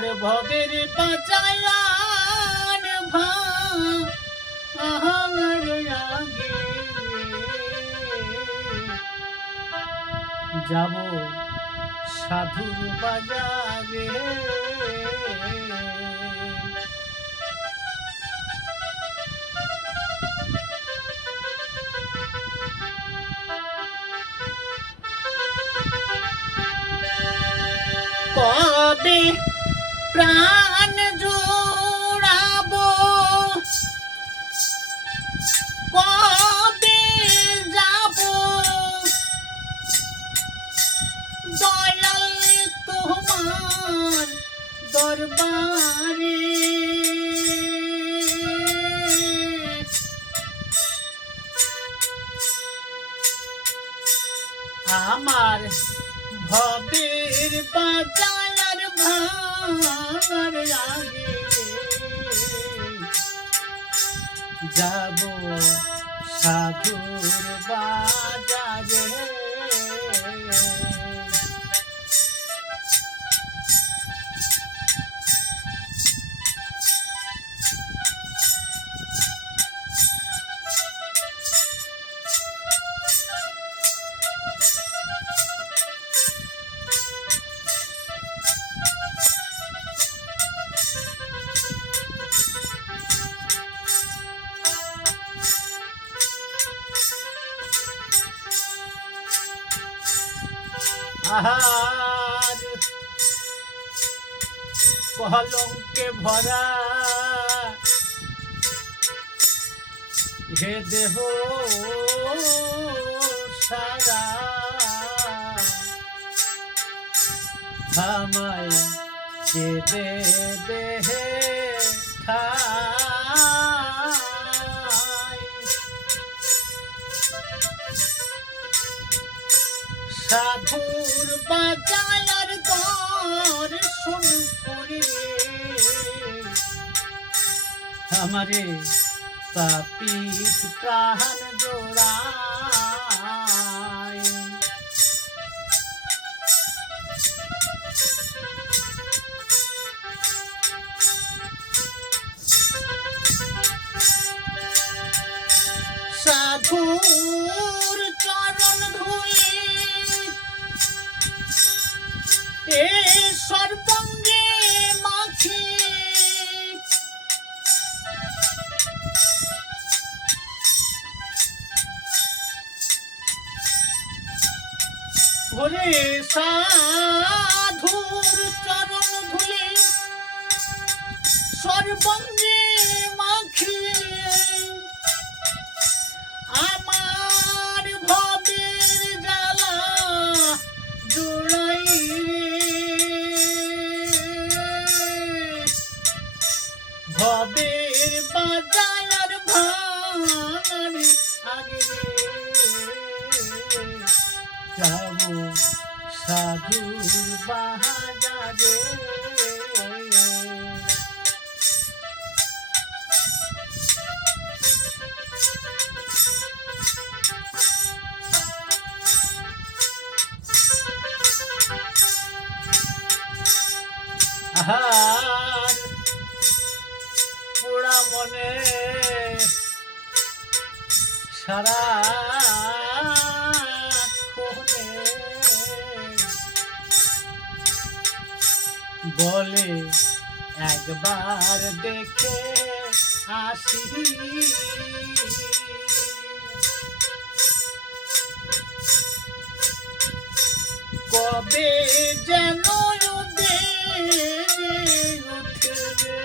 আমার ভবের বাজায়ান ভা আমার আগে যাব সাধুর বাজারে। কবে প্রাণ জোড়াবো সাধুর বাজারে। আহার। কলঙ্কে ভরা। হে দেহ সারা। আমায় কেঁদে দেহে ঠাই সাধুর বাজায়ার দর্শন করে। আমারে পাপিত প্রাণ জোড়ায়। সাধুর ওরে সাধুর চরণ ধুলে সর্বঙ্গে মাখিয়ে আমার ভবের জ্বালা জোড়াই ভবের বাজার ভাঙার আগে। যাব সাধুর বাজারে আহার পোড়া মনে সারা বলে একবার দেখে আসি কবে যেন উদের উঠে রে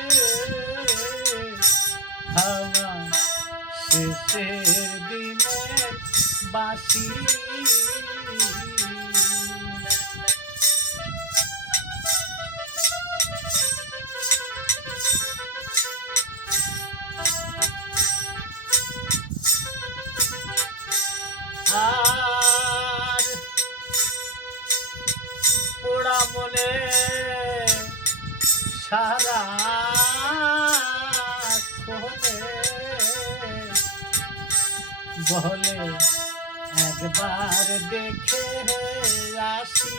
হাওয়া আর পোড়া মনে সারা বলে একবার দেখে আসি।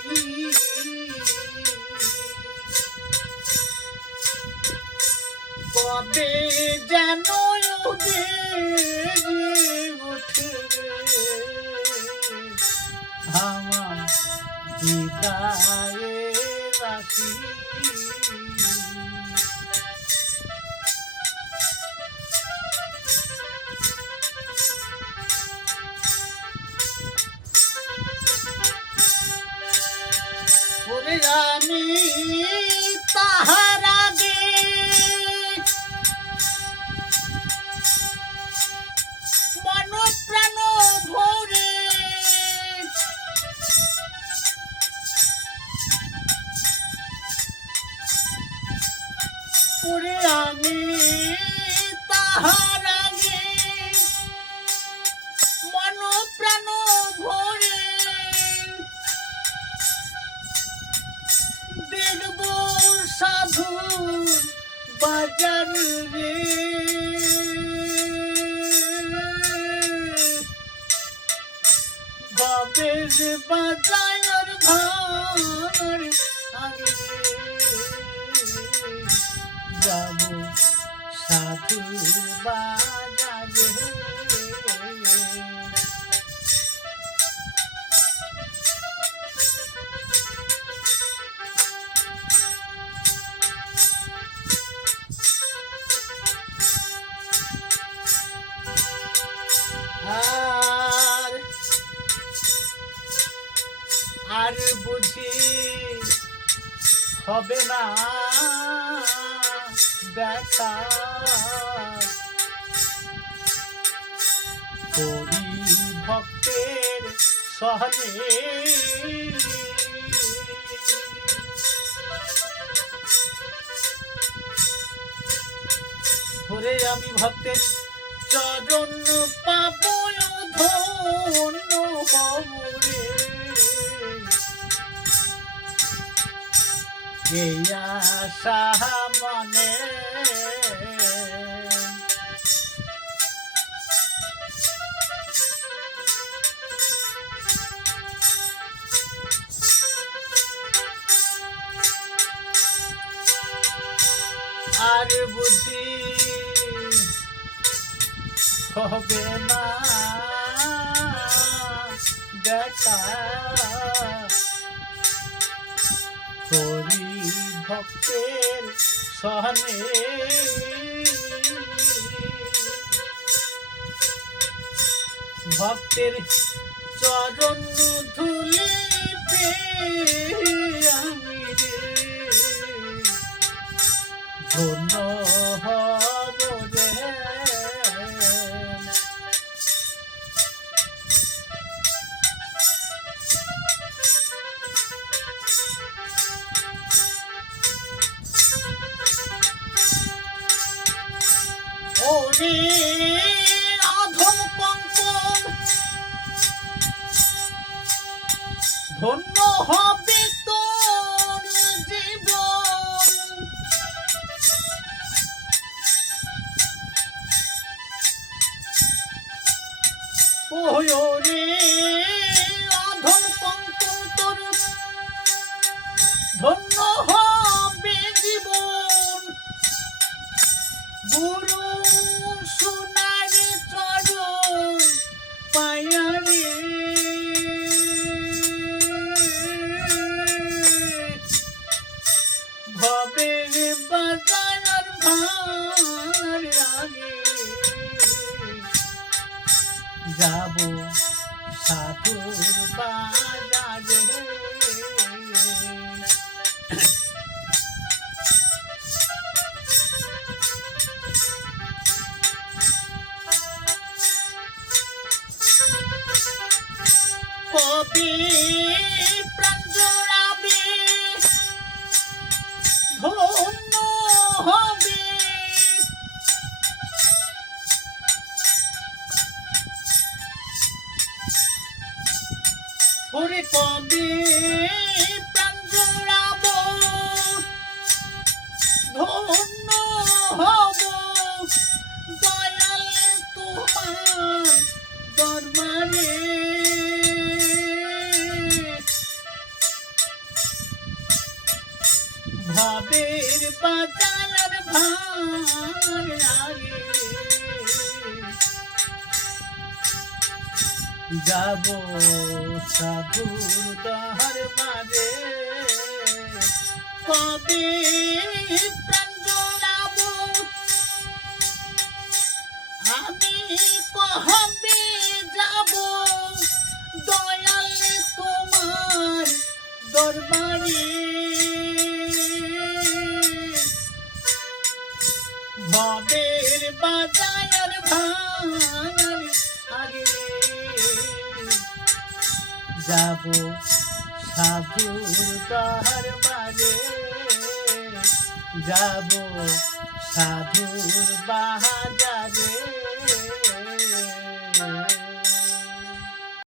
কবে যেন বিদায়ে রাখি আমি তাহার তাহার আগে মন প্রাণ ভরে দেখব সাধু বাজার রে। বাবের বাজার ভার আগে সাধু বাজারে আর আর বুঝি হবে না। দেখা করি ভক্তের সহনে ওরে আমি ভক্তের চরণ পাব ধন্য হবরে এই মনে। আর বুঝি হবে না হরি ভক্তের সহনে। ভক্তের চরণ ধুলিতে আমি ধন্য ওরে অধম পঙ্কজ। ধন্য হবে তোর জীবন। ওই ওরে অধম পঙ্কজ তোর ধন্য হবে জীবন। গুরু যাব সাধুর বাজারে যাব সাধুর দরবারে কবি প্রাণ জোড়াবো। আমি দয়াল তোমার দরবারে। বাজার ভাঙার আগে। যাব সাধুর যাব যাব সাধুর বাজারে